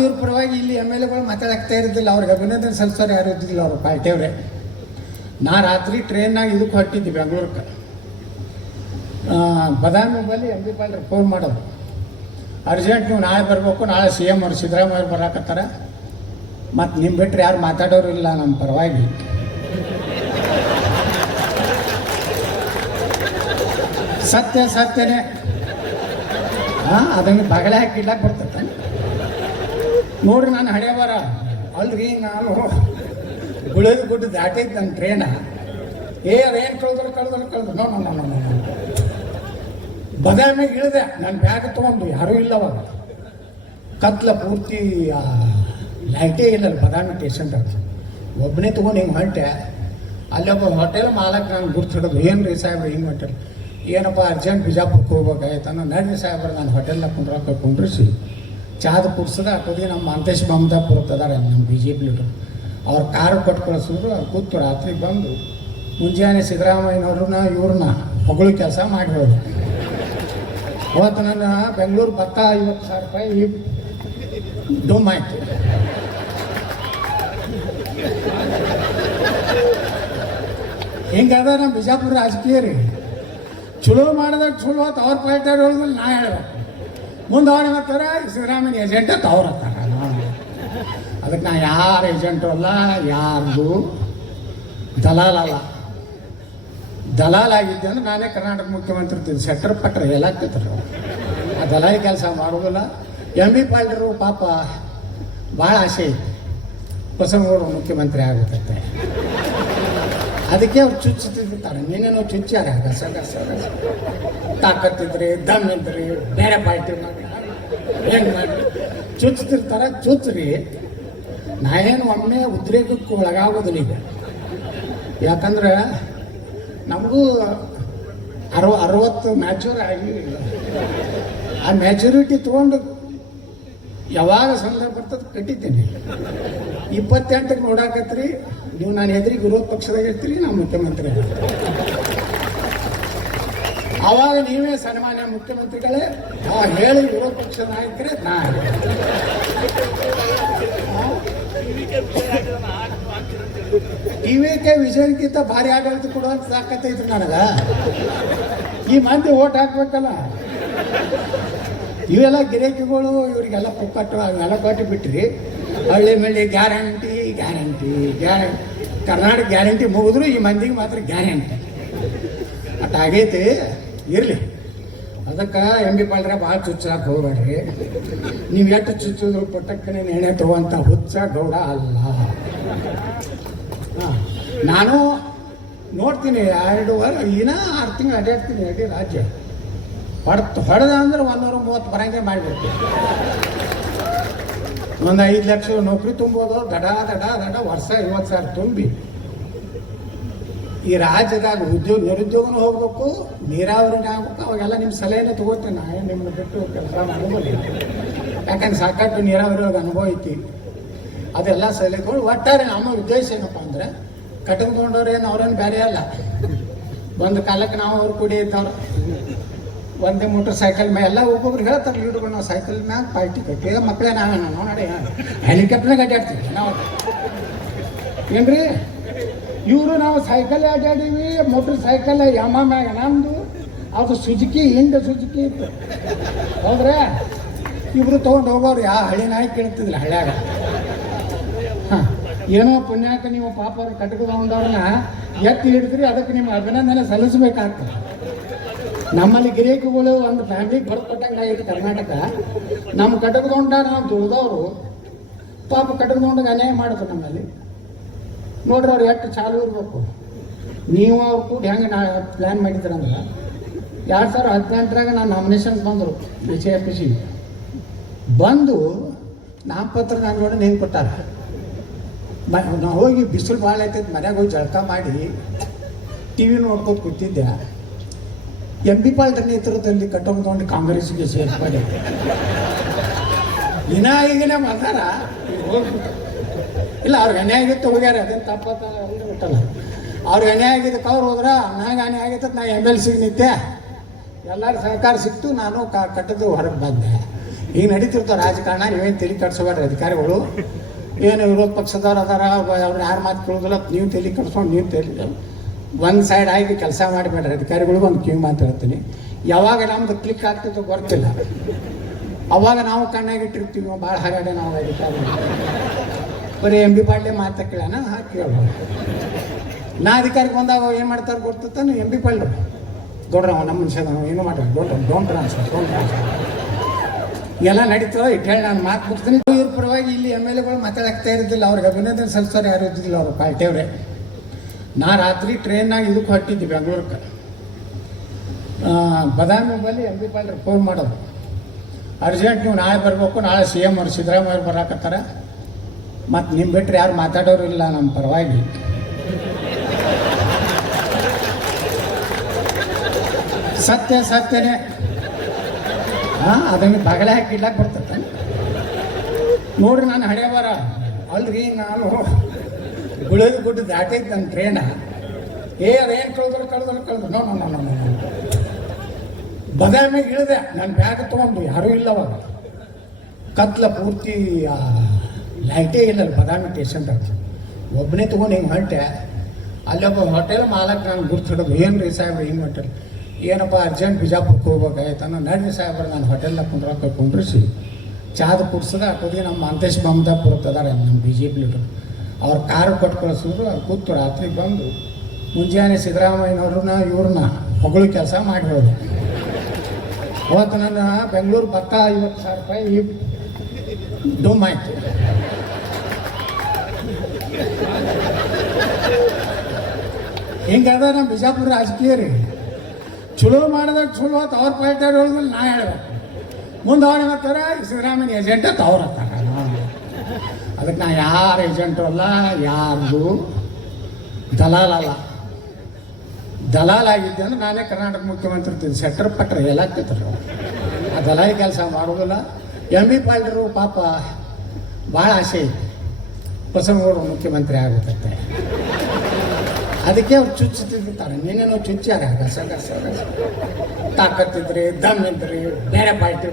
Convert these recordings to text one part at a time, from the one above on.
ಇವ್ರ ಪರವಾಗಿ ಇಲ್ಲಿ ಎಮ್ ಎಲ್ ಎಗಳು ಮಾತಾಡಕ್ತಾ ಇರೋದಿಲ್ಲ, ಅವ್ರಿಗೆ ಅಭಿನಂದನೆ ಸಲ್ಲಿಸೋರು ಯಾರು ಇದ್ದಿಲ್ಲ ಅವ್ರು ಪಾರ್ಟಿಯವ್ರೆ. ನಾ ರಾತ್ರಿ ಟ್ರೈನ್ನಾಗ ಇದಕ್ಕೆ ಹೊಟ್ಟಿದ್ದೆ ಬೆಂಗಳೂರಿಗೆ. Badami mobile M B Palri phone ಮಾಡೋದು, ಅರ್ಜೆಂಟ್ ನೀವು ನಾಳೆ ಬರಬೇಕು, ನಾಳೆ ಸಿ ಎಮ್ ಅವ್ರು ಸಿದ್ದರಾಮಯ್ಯ ಅವ್ರು ಬರಾಕತ್ತಾರ, ಮತ್ತು ನಿಮ್ಮ ಬಿಟ್ಟರೆ ಯಾರು ಮಾತಾಡೋರು ಇಲ್ಲ ನಮ್ಮ ಪರವಾಗಿ. ಸತ್ಯನೇ ಅದನ್ನು ಬಗಲೆ ಹಾಕಿ ಇಡ್ಲಾಕ್ ಬರ್ತೈತೆ ನೋಡ್ರಿ. ನಾನು ಹಣೆ ಬರ ಅಲ್ರಿ, ನಾನು ಗುಳದ ಗುಡ್ಡ ದಾಟಿದ್ದು ನನ್ನ ಟ್ರೇನ. ಅದೇನು ಕಳೆದ್ರು ನೋ ಬದಾಮಿಗೆ ಇಳಿದೆ. ನನ್ನ ಬ್ಯಾಗ್ ತೊಗೊಂಡು ಯಾರೂ ಇಲ್ಲ ಅವಾಗ, ಕತ್ಲ ಪೂರ್ತಿ ಲೈಟೇ ಇಲ್ಲ ಬದಾಮಿ ಸ್ಟೇಷನ್ದಾಗ. ಒಬ್ಬನೇ ತೊಗೊಂಡು ಹಿಂಗೆ ಹೊಂಟೆ. ಅಲ್ಲೊಬ್ಬ ಹೋಟೆಲ್ ಮಾಲಕ್ ನಾನು ಗುರ್ತು ಹಿಡಿದು, ಏನು ರೀ ಸಾಹೇಬ್ರು ಹಿಂಗೆ ಹೊಂಟೆ, ಏನಪ್ಪ ಅರ್ಜೆಂಟ್ ಬಿಜಾಪುರಕ್ಕೆ ಹೋಗ್ಬೇಕಾಯ್ತು ನಡ್ರಿ ಸಾಹೇಬ್ರು. ನಾನು ಹೋಟೆಲ್ನಾಗ ಕುಂಡ್ರಿಸಿ ಚಾದ ಕುಡ್ಸದ ಹಾಕೋದಿ ನಮ್ಮ ಮಂತೇಶ್ ಮಮತಾಪುರಕ್ಕೆ ಅದಾರ ನಮ್ಮ BJP ಲೀಡರ್, ಅವ್ರ ಕಾರು ಕೊಟ್ಟು ಕಳಿಸಿದ್ರು. ಅವ್ರು ಕೂತು ರಾತ್ರಿ ಬಂದು ಮುಂಜಾನೆ ಸಿದ್ದರಾಮಯ್ಯನವ್ರನ್ನ ಇವ್ರನ್ನ ಹೊಗಳು ಕೆಲಸ ಮಾಡಿ ಹೋದೆ. ಅವತ್ತು ನನ್ನ ಬೆಂಗಳೂರು ಭತ್ತ 50,000 ರೂಪಾಯಿ ಡೋಮ್ ಆಯ್ತು. ಹಿಂಗದ ನಮ್ಮ ಬಿಜಾಪುರ ರಾಜಕೀಯ ರೀ. ಚಲೋ ಮಾಡಿದಾಗ ಚಲೋ ಆಯ್ತು, ಅವ್ರ ಪಾರ್ಟಿ ಹೇಳಿದ್ರೆ ನಾ ಹೇಳ್ಬೇಕು. ಮುಂದೆ ಅವ್ರು ಹೇಳ್ತಾರೆ ಸಿದ್ದರಾಮಯ್ಯ ಏಜೆಂಟ್ ಅಂತ ಅವ್ರು ಅಂತಾರೆ. ಅದಕ್ಕೆ ನಾ ಯಾರ ಏಜೆಂಟು ಅಲ್ಲ, ಯಾರ್ದು ದಲಾಲಲ್ಲ. ದಲಾಲ್ ಆಗಿದ್ದೆ ಅಂದ್ರೆ ನಾನೇ ಕರ್ನಾಟಕ ಮುಖ್ಯಮಂತ್ರಿ ಇರ್ತೀನಿ. ಸೆಟ್ರ್ ಪಟ್ರೆ ಎಲ್ಲ ಆಗ್ತಿದ್ರು. ಆ ದಲಾಲಿ ಕೆಲಸ ಮಾಡೋದಿಲ್ಲ. ಎಂ ಬಿ ಪಾಲ್ರು ಪಾಪ ಭಾಳ ಆಸೆ ಇತ್ತು, ಬಸವನಗೌಡರು ಮುಖ್ಯಮಂತ್ರಿ ಆಗುತ್ತಂತೆ. ಅದಕ್ಕೆ ಅವ್ರು ಚುಚ್ಚುತ್ತಿರ್ತಾರೆ. ನೀನೇನೋ ಚುಚ್ಚಾರ ಗಸ ತಾಕತ್ತಿದ್ರಿ, ದಮ್ ಇದ್ರಿ, ಬೇರೆ ಪಾರ್ಟಿ ಮಾಡಿ ಹೆಂಗೆ ಮಾಡಿ ಚುಚ್ಚುತ್ತಿರ್ತಾರೆ. ಚುಚ್ಚ್ರಿ. ನಾ ಏನು ಒಮ್ಮೆ ಉದ್ರೇಕಕ್ಕೆ ಒಳಗಾಗೋದಿಲ್ಲ ಈಗ. ಯಾಕಂದ್ರೆ ನಮಗೂ 60 ಮ್ಯಾಚೂರ್ ಆಗಿ ಆ ಮ್ಯಾಚುರಿಟಿ ತೊಗೊಂಡು ಯಾವಾಗ ಸಂದರ್ಭ ಬರ್ತದೆ ಕಟ್ಟಿದ್ದೀನಿ. 28ಕ್ಕೆ ನೋಡಾಕತ್ರಿ ನೀವು, ನಾನು ಎದುರಿಗೆ ವಿರೋಧ ಪಕ್ಷದಾಗ ಇರ್ತೀರಿ, ನಾವು ಮುಖ್ಯಮಂತ್ರಿ. ಆವಾಗ ನೀವೇ ಸನ್ಮಾನ್ಯ ಮುಖ್ಯಮಂತ್ರಿಗಳೇ ಹೇಳಿ ವಿರೋಧ ಪಕ್ಷದ ನಾಯಕರೇ. ನಾ ಟಿವಿಕೆ ವಿಜಯನ್ಗಿಂತ ಭಾರಿ ಆಡಳಿತ ಕೊಡುವಂತ ಸಾಕತ್ತೈತ್ರಿ ನನಗೆ. ಈ ಮಂದಿ ಓಟ್ ಹಾಕ್ಬೇಕಲ್ಲ. ಇವೆಲ್ಲ ಗಿರಾಕಿಗಳು ಇವರಿಗೆಲ್ಲ ಪುಕ್ಕಟ್ಟು ಅವೆಲ್ಲ ಕೊಟ್ಟು ಬಿಟ್ರಿ. ಹಳ್ಳಿ ಮಳ್ಳಿ ಗ್ಯಾರಂಟಿ ಕರ್ನಾಟಕ ಗ್ಯಾರಂಟಿ ಮುಗಿದ್ರು ಈ ಮಂದಿಗೆ ಮಾತ್ರ ಗ್ಯಾರಂಟಿ ಅಟ್ ಆಗೈತಿ. ಇರಲಿ, ಅದಕ್ಕೆ ಎಂ ಬಿ ಪಾಲ್ರೆ ಭಾಳ ಚುಚ್ಚಾಕ ಹೋಗ್ಬೇಡ್ರಿ. ನೀವು ಎಷ್ಟು ಚುಚ್ಚಿದ್ರು ಪುಟ್ಟಕ್ಕನೇ ಎಣ್ಣೆ ತಗೋಂಥ ಹುಚ್ಚ ಗೌಡ ಅಲ್ಲ. ನಾನು ನೋಡ್ತೀನಿ 2 ವಾರ 6 ತಿಂಗಳು ಅಡ್ಡಾಡ್ತೀನಿ ಅಡ್ಡಿ ರಾಜ್ಯ. ಹೊಡೆದ ಅಂದ್ರೆ 130 ಬರಂಗೆ ಮಾಡಿಬಿಡ್ತೀವಿ. ಒಂದು 5 ಲಕ್ಷ ನೌಕರಿ ತುಂಬೋದು, ದಡ ವರ್ಷ 50,000 ತುಂಬಿ ಈ ರಾಜ್ಯದಾಗ ನಿರುದ್ಯೋಗನೂ ಹೋಗ್ಬೇಕು, ನೀರಾವರಿನೇ ಆಗ್ಬೇಕು. ಅವಾಗೆಲ್ಲ ನಿಮ್ಮ ಸಲಹೆನೇ ತಗೋತೀನಿ. ನಾ ನಿಮ್ಮನ್ನ ಬಿಟ್ಟು ಕೆಲಸ ಮಾಡೋದಿಲ್ಲ. ಯಾಕಂದ್ರೆ ಸಾಕಷ್ಟು ನೀರಾವರಿ ಒಳಗೆ ಅನುಭವ ಐತಿ. ಅದೆಲ್ಲ ಸಲಹೆಗಳು. ಒಟ್ಟಾರೆ ನಮ್ಮ ಉದ್ದೇಶ ಏನಪ್ಪ ಅಂದ್ರೆ, ಕಟ್ಟಿಕೊಂಡವ್ರು ಏನು ಅವ್ರೇನು ಬೇರೆ ಅಲ್ಲ. ಒಂದು ಕಾಲಕ್ಕೆ ನಾವು ಅವ್ರು ಕೂಡಿ ಇದ್ದವ್ರು ಒಂದೇ ಮೋಟರ್ ಸೈಕಲ್ ಮೇಲೆ ಎಲ್ಲ ಒಬ್ಬೊಬ್ರು ಹೇಳ್ತಾರೆ ಲೀಡ್ಗಳು, ನಾವು ಸೈಕಲ್ ಮ್ಯಾಗ ಪಾರ್ಟಿ ಕಟ್ಟಿ ಮಕ್ಕಳೇ ನಾವೇನು ನೋಡಿ ಹೆಲಿಕಾಪ್ಟರ್ನಾಗ ಅಡ್ಡಾಡ್ತೀವಿ ನಾವು. ಏನ್ರಿ ಇವರು ನಾವು ಸೈಕಲ್ ಅಡ್ಡಾಡೀವಿ, ಮೋಟ್ರ್ ಸೈಕಲ್ ಯಮ ಮ್ಯಾಗ ನಮ್ಮದು ಅದು ಸುಜುಕಿ ಸುಜುಕಿ ಇತ್ತು. ಹೌದ್ರೆ ಇಬ್ರು ತೊಗೊಂಡು ಹೋಗೋರು ಯಾವ ಹಳ್ಳಿ ನಾಯಿ ಕೇಳ್ತಿದ್ದಿಲ್ಲ ಹಳ್ಳ್ಯಾಗ. ಏನೋ ಪುಣ್ಯಾಕ ನೀವು ಪಾಪ ಅವ್ರು ಕಟ್ಕೊಂಡವ್ರನ್ನ ಎತ್ತಿ ಹಿಡಿದ್ರಿ, ಅದಕ್ಕೆ ನಿಮ್ಮ ಅಭಿನಂದನೆ ಸಲ್ಲಿಸಬೇಕಾಗ್ತದೆ. ನಮ್ಮಲ್ಲಿ ಗಿರಾಕಿಗಳು ಒಂದು ಫ್ಯಾಮಿಲಿಗೆ ಬರ್ಕೊಟ್ಟಂಗೆ ಆಗೈತೆ ಕರ್ನಾಟಕ. ನಮ್ಮ ಕಟಕದೊಂಡ ನಾವು ದುಡ್ದವರು ಪಾಪ ಕಟಕದೊಂಡಾಗ ಅನ್ಯಾಯ ಮಾಡಿದ್ರು ನಮ್ಮಲ್ಲಿ. ನೋಡ್ರಿ ಅವ್ರು ಎಷ್ಟು ಚಾಲು ಇರಬೇಕು. ನೀವು ಅವ್ರು ಕೂಡ ಹೆಂಗೆ ಪ್ಲ್ಯಾನ್ ಮಾಡಿದ್ರಂದ್ರೆ 2018ರಾಗ ನಾನು ನಾಮಿನೇಷನ್ ಬಂದರು BJP ಬಂದು ನಾಮಪತ್ರ ನಾನು ನೋಡಿ ಹೆಂಗೆ ಕೊಟ್ಟಾರ. ನಾವು ಹೋಗಿ ಬಿಸಿಲು ಭಾಳ ಐತೈತೆ ಮನ್ಯಾಗ ಹೋಗಿ ಜಳಕ ಮಾಡಿ TV ನೋಡ್ಕೊಂಡು ಕೂತಿದ್ದೆ. ಎಂ ಬಿ ಪಾಲ್ರ ನೇತೃತ್ವದಲ್ಲಿ ಕಟ್ಟೊಂಡು ಕಾಂಗ್ರೆಸ್ಗೆ ಸೇರ್ಪಡೆ. ಈಗಿನ ಮಾತಾರ ಇಲ್ಲ, ಅವ್ರಿಗೆ ಅನ್ಯಾಯ ಆಗಿತ್ತು ಹೋಗ್ಯಾರ, ಅದೇನು ತಪ್ಪತ್ತ ಬಿಟ್ಟಲ್ಲ. ಅವ್ರಿಗೆ ಅನ್ಯಾಯ ಆಗಿದ್ದಕ್ಕೆ ಅವ್ರು ಹೋದ್ರ, ನನಗೆ ಅನ್ಯಾಯ ಆಗಿತ್ತು ನಾ MLC ನಿಂತೆ. ಎಲ್ಲರೂ ಸಹಕಾರ ಸಿಕ್ತು, ನಾನು ಕಟ್ಟದ್ದು ಹೊರಗೆ ಬಂದೆ. ಈಗ ನಡೀತಿರ್ತಾವೆ ರಾಜಕಾರಣ, ನೀವೇನು ತಲೆ ಕಟ್ಸೋಬೇಡ್ರಿ ಅಧಿಕಾರಿಗಳು. ಏನು ವಿರೋಧ ಪಕ್ಷದವ್ರು ಅದಾರ, ಅವ್ರು ಯಾರು ಮಾತು ಕೇಳೋದಿಲ್ಲ, ನೀವು ತಲೆ ಕಟ್ಸ್ಕೊಂಡು ನೀವು ತಲೆ ಒಂದು ಸೈಡ್ ಆಗಿ ಕೆಲಸ ಮಾಡಿಬೇಡ್ರಿ ಅಧಿಕಾರಿಗಳು. ಒಂದು ಕಿವಿ ಮಾತು ಹೇಳ್ತೀನಿ, ಯಾವಾಗ ನಮ್ದು ಕ್ಲಿಕ್ ಆಗ್ತಿತ್ತು ಗೊತ್ತಿಲ್ಲ, ಅವಾಗ ನಾವು ಕಣ್ಣಾಗಿಟ್ಟಿರ್ತೀವಿ. ಭಾಳ ಹಾಗಾಡೆ ನಾವು ಅಧಿಕಾರಿ ಬರೀ MB ಪಾಟೀಲ್ ಮಾತಾ ಕೇಳೋಣ, ಹಾಕಿ ಕೇಳ್ಬೋದು. ನಾ ಅಧಿಕಾರಿಗೆ ಬಂದಾಗ ಏನು ಮಾಡ್ತಾರೆ ಗೊತ್ತಾನು, MB ಪಾಟೀಲ್ ದೊಡ್ಡ ನಮ್ಮ ಮನುಷ್ಯ ಏನು ಮಾಡ್ತಾರೆ, ಡೋಂಟ್ ಟ್ರಾನ್ಸ್ಫರ್ ಎಲ್ಲ ನಡೀತದೆ. ಇಟ್ಟು ಹೇಳಿ ನಾನು ಮಾತು ಬಿಡ್ತೀನಿ. ಇವ್ರ ಪರವಾಗಿ ಇಲ್ಲಿ MLA ಗಳು ಮಾತಾಡಕ್ತಾ ಇರೋದಿಲ್ಲ, ಅವ್ರಿಗೆ ಅಭಿನಂದನೆ ಸಲ್ಲಿಸೋರು ಯಾರು ಇದ್ದಿಲ್ಲ, ಅವರು ಪಾರ್ಟಿಯವ್ರೆ. ನಾ ರಾತ್ರಿ ಟ್ರೈನ್ನಾಗ ಇದಕ್ಕೆ ಹೊಟ್ಟಿದ್ದೆ ಬೆಂಗಳೂರಿಗೆ. ಬದಾಮಿ ಮೊಬೈಲಿ MB ಪಾಟೀಲ್ ಫೋನ್ ಮಾಡೋದು, ಅರ್ಜೆಂಟ್ ನೀವು ನಾಳೆ ಬರಬೇಕು, ನಾಳೆ CM ಅವ್ರು ಸಿದ್ದರಾಮಯ್ಯ ಅವ್ರು ಬರಾಕತ್ತಾರ, ಮತ್ತು ನಿಮ್ಮ ಬಿಟ್ಟರೆ ಯಾರು ಮಾತಾಡೋರು ಇಲ್ಲ ನಮ್ಮ ಪರವಾಗಿ. ಸತ್ಯನೇ ಅದನ್ನು ಬಗಲೆ ಹಾಕಿ ಇಡ್ಲಾಕ್ ಬರ್ತದೆ ನೋಡ್ರಿ. ನಾನು ಹಣೆ ಬರ ಅಲ್ರಿ, ನಾನು ಗುಳದ ಗುಡ್ಡ ದಾಟೈತೆ ನನ್ನ ಟ್ರೈನ. ಅದೇನು ಕಳೆದ್ರು ನೋ ಬದಾಮಿಗೆ ಇಳಿದೆ. ನನ್ನ ಬ್ಯಾಗ್ ತೊಗೊಂಡು ಯಾರೂ ಇಲ್ಲ ಅವಾಗ, ಕತ್ಲ ಪೂರ್ತಿ ಲೈಟೇ ಇಲ್ಲ ಬದಾಮಿ ಸ್ಟೇಷನ್ದಾಗ. ಒಬ್ಬನೇ ತೊಗೊಂಡು ಹಿಂಗೆ ಹೊಂಟೆ. ಅಲ್ಲೊಬ್ಬ ಹೋಟೆಲ್ ಮಾಲಕ್ ನಾನು ಗುರ್ತಿಡೋದು, ಏನು ರೀ ಸಾಹೇಬ್ರು ಹಿಂಗೆ ಹೋಟೆಲ್, ಏನಪ್ಪ ಅರ್ಜೆಂಟ್ ಬಿಜಾಪುರಕ್ಕೆ ಹೋಗ್ಬೇಕಾಯ್ತು ಅನ್ನೋ, ನಡ್ರಿ ಸಾಹೇಬ್ರು ನಾನು ಹೋಟೆಲ್ನಾಗ ಕುಂಡ್ರಿಸಿ ಚಾದ ಕುಡ್ಸದ ಅಷ್ಟೊತ್ತಿಗೆ ನಮ್ಮ ಮಂತೇಶ್ ಮಮತಾಪುರ ಅದಾರೆ ನಮ್ಮ BJP ಲೀಡರ್, ಅವ್ರ ಕಾರು ಕೊಟ್ಟು ಕಳಿಸಿದ್ರು. ಅವ್ರು ಕೂತು ರಾತ್ರಿ ಬಂದು ಮುಂಜಾನೆ ಸಿದ್ದರಾಮಯ್ಯನವ್ರನ್ನ ಇವ್ರನ್ನ ಹೊಗಳು ಕೆಲಸ ಮಾಡಿ ಹೋದ್ರು. ಅವತ್ತು ನನ್ನ ಬೆಂಗಳೂರು ಭತ್ತ 50,000 ರೂಪಾಯಿ ಡೊಮ್ ಆಯ್ತು. ಹಿಂಗದ ನಮ್ಮ ಬಿಜಾಪುರ ರಾಜಕೀಯ ರೀ. ಚಲೋ ಮಾಡಿದಾಗ ಚಲೋ ಆಯ್ತು, ಅವ್ರ ಪಾರ್ಟಿ ಹೇಳಿದ್ಮೇಲೆ ನಾ ಹೇಳ್ಬೇಕು. ಮುಂದೆ ಅವ್ರು ಹೇಳ್ತಾರೆ ಸಿದ್ದರಾಮಯ್ಯ ಏಜೆಂಟ್ ಅಂತ ಅವ್ರು ಅಂತಾರೆ. ಅದಕ್ಕೆ ನಾ ಯಾರ ಏಜೆಂಟು ಅಲ್ಲ, ಯಾರ್ದು ದಲಾಲ್ ಅಲ್ಲ. ದಲಾಲ್ ಆಗಿದ್ದೆ ಅಂದ್ರೆ ನಾನೇ ಕರ್ನಾಟಕ ಮುಖ್ಯಮಂತ್ರಿ ಇರ್ತೀನಿ, ಸೆಟ್ರ್ ಪಟ್ರ ಎಲ್ಲ ಆಗ್ತಿದ್ರು. ಆ ದಲಾಲಿ ಕೆಲಸ ಮಾಡೋದಿಲ್ಲ. MB ಪಾಟೀಲ್ರು ಪಾಪ ಭಾಳ ಆಸೆ ಐತಿ ಬಸವನಗೌಡರು ಮುಖ್ಯಮಂತ್ರಿ ಆಗುತ್ತಂತೆ. ಅದಕ್ಕೆ ಅವ್ರು ಚುಚ್ಚುತ್ತಿರ್ತಾರೆ. ನೀನೇನೋ ಚುಚ್ಚಾರ ಗಸ ತಾಕತ್ತಿದ್ರಿ, ದಮ್ ಇದ್ರಿ, ಬೇರೆ ಪಾರ್ಟಿ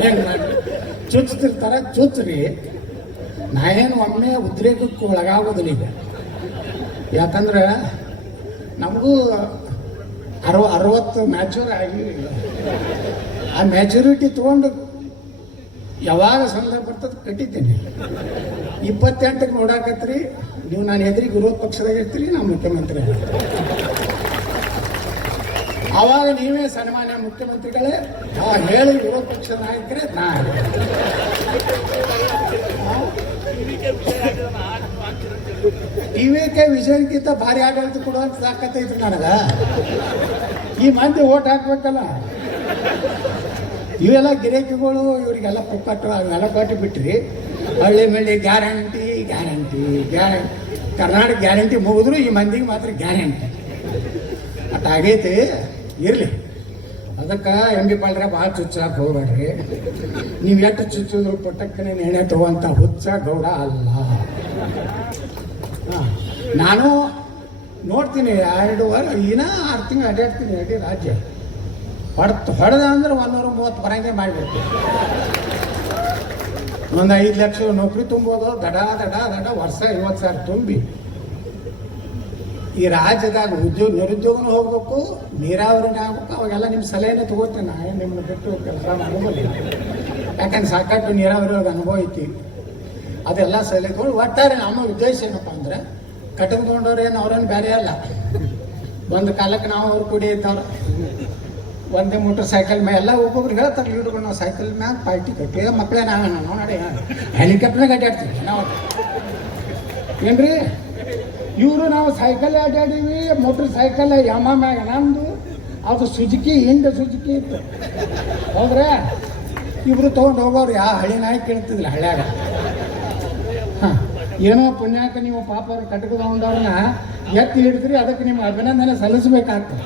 ಹೆಂಗೆ ಮಾಡಿ ಚುಚ್ಚುತ್ತಿರ್ತಾರೆ. ಚುಚ್ಚ್ರಿ, ನಾ ಏನು ಒಮ್ಮೆ ಉದ್ರೇಕಕ್ಕೆ ಒಳಗಾಗೋದಿಲ್ಲ ಈಗ. ಯಾಕಂದ್ರೆ ನಮಗೂ 60 ಮ್ಯಾಚೂರ್ ಆಗಿ, ಆ ಮ್ಯಾಚುರಿಟಿ ತೊಗೊಂಡು ಯಾವಾಗ ಸಂದರ್ಭ ಬರ್ತದೆ ಕಟ್ಟಿದ್ದೀನಿ. 28ಕ್ಕೆ ನೋಡಾಕತ್ರಿ ನೀವು, ನಾನು ಎದುರಿಗೆ ವಿರೋಧ ಪಕ್ಷದಾಗ ಇರ್ತೀರಿ, ನಾವು ಮುಖ್ಯಮಂತ್ರಿ ಆವಾಗ ನೀವೇ ಸನ್ಮಾನ್ಯ ಮುಖ್ಯಮಂತ್ರಿಗಳೇ ಹೇಳಿ ವಿರೋಧ ಪಕ್ಷದ ನಾಯಕರೇ. ನಾ TVK ವಿಷಯಕ್ಕಿಂತ ಭಾರಿ ಆಡಳಿತ ಕೊಡುವಂತ ತಾಕತ್ತೈತ್ರಿ ನನಗೆ. ಈ ಮಂದಿ ಓಟ್ ಹಾಕ್ಬೇಕಲ್ಲ, ಇವೆಲ್ಲ ಗಿರಾಕಿಗಳು ಇವರಿಗೆಲ್ಲ ಪುಕ್ಕಟ್ಟು ಅವೆಲ್ಲ ಕೊಟ್ಟು ಬಿಟ್ರಿ. ಹಳ್ಳಿ ಮಳ್ಳಿ ಗ್ಯಾರಂಟಿ ಕರ್ನಾಟಕ ಗ್ಯಾರಂಟಿ ಮುಗಿದ್ರು ಈ ಮಂದಿಗೆ ಮಾತ್ರ ಗ್ಯಾರಂಟಿ ಅಟ್ ಆಗೈತಿ. ಇರಲಿ, ಅದಕ್ಕೆ MB ಪಾಟೀಲ್ರೆ ಭಾಳ ಚುಚ್ಚಾಕ್ ಹೋಗ್ಬೇಡ್ರಿ. ನೀವು ಎಷ್ಟು ಚುಚ್ಚಿದ್ರು ಪುಟ್ಟಕ್ಕನೆ ಎಣ್ಣೆ ತಗೋಂಥ ಹುಚ್ಚ ಗೌಡ ಅಲ್ಲ. ನಾನು ನೋಡ್ತೀನಿ 2 ವಾರ 6 ತಿಂಗಳು ಅಡ್ಡಾಡ್ತೀನಿ ಇಡೀ ರಾಜ್ಯ. ಹೊಡೆದ ಅಂದ್ರೆ 130 ಬರಂಗೆ ಮಾಡಿಬಿಡ್ತೀವಿ. ಒಂದು 5 ಲಕ್ಷ ನೌಕರಿ ತುಂಬೋದು, ದಡ ವರ್ಷ 50,000 ತುಂಬಿ ಈ ರಾಜ್ಯದಾಗ ನಿರುದ್ಯೋಗನೂ ಹೋಗ್ಬೇಕು, ನೀರಾವರಿನೇ ಆಗ್ಬೇಕು. ಅವಾಗೆಲ್ಲ ನಿಮ್ಮ ಸಲಹೆನೇ ತಗೋತೀನಿ. ನಾನು ನಿಮ್ಮನ್ನು ಬಿಟ್ಟು ಕೆಲಸ ಮಾಡೋದಿಲ್ಲ, ಯಾಕಂದ್ರೆ ಸಾಕಷ್ಟು ನೀರಾವರಿ ಒಳಗೆ ಅನುಭವ ಐತಿ. ಅದೆಲ್ಲ ಸಲಹೆ ತಗೊಂಡು ಒಟ್ಟಾರೆ ನಮ್ಮ ಉದ್ದೇಶ ಏನಪ್ಪ ಅಂದ್ರೆ, ಕಟ್ಟಿಕೊಂಡವ್ರೇನು ಅವ್ರೇನು ಬೇರೆ ಅಲ್ಲ. ಒಂದು ಕಾಲಕ್ಕೆ ನಾವು ಅವ್ರು ಕೂಡಿ ಇದ್ದವ್ರು ಒಂದೇ ಮೋಟರ್ ಸೈಕಲ್ ಮ್ಯಾಗ ಎಲ್ಲ ಒಬ್ಬೊಬ್ರು ಹೇಳ್ತಾರೆ ಲೀಡ್ಗಳು, ನಾವು ಸೈಕಲ್ ಮ್ಯಾಗ ಪಾರ್ಟಿ ಕಟ್ಟಿ ಮಕ್ಕಳೇ ನಾವೇನು ನೋಡಿ ಹೆಲಿಕಾಪ್ಟರ್ನಾಗ ಅಡ್ಡಾಡ್ತೀವಿ ನಾವು ಏನ್ರಿ. ಇವರು ನಾವು ಸೈಕಲ್ ಅಡ್ಡಾಡೀವಿ, ಮೋಟರ್ ಸೈಕಲ್ ಯಮ ಮ್ಯಾಗ ನಮ್ಮದು ಅದು ಸುಜುಕಿ, ಹಿಂದೆ ಸುಜುಕಿ ಇತ್ತು ಹೌದ್ರೆ. ಇಬ್ರು ತೊಗೊಂಡು ಹೋಗೋರು ಯಾವ ಹಳಿ ನಾಯಿ ಕೇಳ್ತಿದ್ದಿಲ್ಲ ಹಳ್ಯಾಗ. ಏನೋ ಪುಣ್ಯಾಕ ನೀವು ಪಾಪ ಅವ್ರು ಕಟ್ಕೊಂಡವ್ರನ್ನ ಎತ್ತಿ ಹಿಡಿದ್ರಿ, ಅದಕ್ಕೆ ನಿಮ್ಗೆ ಅಭಿನಂದನೆ ಸಲ್ಲಿಸಬೇಕಾಗ್ತದೆ.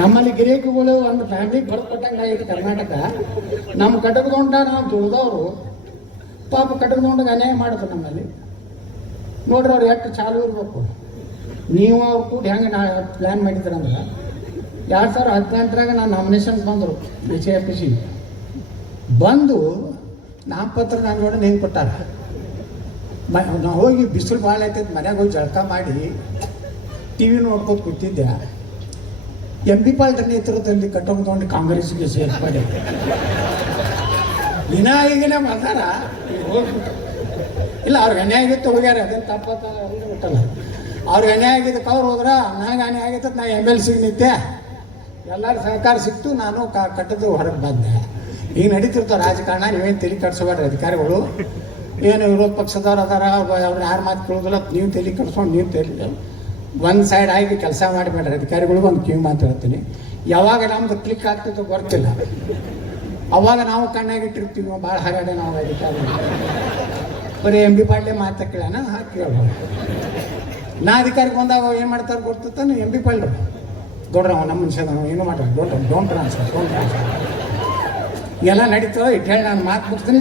ನಮ್ಮಲ್ಲಿ ಗಿರಾಕಿಗಳು ಒಂದು ಫ್ಯಾಮಿಲಿಗೆ ಬರ್ಕೊಟ್ಟಂಗೆ ಆಗೈತೆ ಕರ್ನಾಟಕ. ನಮ್ಮ ಕಟಕದೊಂಡ ನಾವು ದುಡ್ದವರು ಪಾಪ ಕಟಕದೊಂಡಗೆ ಅನ್ಯಾಯ ಮಾಡಿದ್ರು ನಮ್ಮಲ್ಲಿ. ನೋಡ್ರಿ ಅವ್ರು ಎಷ್ಟು ಚಾಲು ಇರಬೇಕು. ನೀವು ಅವ್ರು ಕೂಡ ಹೆಂಗೆ ಪ್ಲ್ಯಾನ್ ಮಾಡಿದ್ರಂದ್ರೆ 2018ರಾಗ ನಾನು ನಾಮಿನೇಷನ್ಸ್ ಬಂದರು BJP ಬಂದು ನಾಮಪತ್ರ ನಾನು ನೋಡಿ ಹೆಂಗೆ ಕೊಟ್ಟಾರ. ನಾವು ಹೋಗಿ ಬಿಸಿಲು ಭಾಳ ಆಯ್ತೈತೆ ಮನ್ಯಾಗ ಹೋಗಿ ಜಳಕ ಮಾಡಿ ಟಿ ವಿ ನೋಡ್ಕೊಂಡು ಕೂತಿದ್ದೆ. ಎಂ ಬಿ ಪಾಲ್ರ ನೇತೃತ್ವದಲ್ಲಿ ಕಟ್ಟೊಂಡು ಕಾಂಗ್ರೆಸ್ಗೆ ಸೇರ್ಪಡೆ ಈಗಿನ ಮಾತಾರ ಇಲ್ಲ. ಅವ್ರಿಗೆ ಅನ್ಯಾಯ ಆಗಿತ್ತು ಹೋಗ್ಯಾರ, ಅದೇನು ತಪ್ಪತ್ತ ಬಿಟ್ಟಲ್ಲ. ಅವ್ರಿಗೆ ಅನ್ಯಾಯ ಆಗಿದ್ದಕ್ಕೆ ಅವ್ರು ಹೋದ್ರ, ನನಗೆ ಅನ್ಯಾಯ ಆಗಿತ್ತು ನಾ MLC ನಿಂತೆ, ಎಲ್ಲರೂ ಸಹಕಾರ ಸಿಕ್ತು, ನಾನು ಕಟ್ಟದ್ದು ಹೊರಗೆ ಬಂದೆ. ಈಗ ನಡೀತಿರ್ತಾವೆ ರಾಜಕಾರಣ, ನೀವೇನು ತಲೆ ಕಟ್ಸೋಬೇಡ್ರಿ ಅಧಿಕಾರಿಗಳು. ಏನು ವಿರೋಧ ಪಕ್ಷದವ್ರು ಅದಾರ, ಅವ್ರು ಯಾರು ಮಾತು ಕೇಳೋದಿಲ್ಲ, ನೀವು ತಲೆ ಕಟ್ಸ್ಕೊಂಡು ನೀವು ತಲೆ ಒಂದು ಸೈಡ್ ಆಗಿ ಕೆಲಸ ಮಾಡಿಬೇಡ್ರಿ ಅಧಿಕಾರಿಗಳಿಗೂ. ಒಂದು ಕಿವಿ ಮಾತು ಹೇಳ್ತೀನಿ, ಯಾವಾಗ ನಮ್ದು ಕ್ಲಿಕ್ ಆಗ್ತಿತ್ತು ಗೊತ್ತಿಲ್ಲ, ಅವಾಗ ನಾವು ಕಣ್ಣಾಗಿಟ್ಟಿರ್ತೀವಿ. ಭಾಳ ಹಾಗಾಡೆ ನಾವು ಅಧಿಕಾರಿ ಬರೀ ಎಂ ಬಿ ಪಾಡ್ಲೆ ಮಾತು ಕೇಳೋಣ ಹಾಕಿ ಹೇಳ್ಬೋದು. ನಾ ಅಧಿಕಾರಿಗೆ ಬಂದಾಗ ಏನು ಮಾಡ್ತಾರೆ ಗೊತ್ತಿರ್ತಾನೆ, ಎಂ ಬಿ ಪಾಲ್ರು ದೊಡ್ಡ ನಮ್ಮ ಮನುಷ್ಯ ಏನು ಮಾಡ್ತಾರೆ, ಡೋಂಟ್ ಟ್ರಾನ್ಸ್ಫರ್ ಎಲ್ಲ ನಡೀತದೆ. ಇಟ್ಟು ಹೇಳಿ ನಾನು ಮಾತು ಮುಗಿಸ್ತೀನಿ.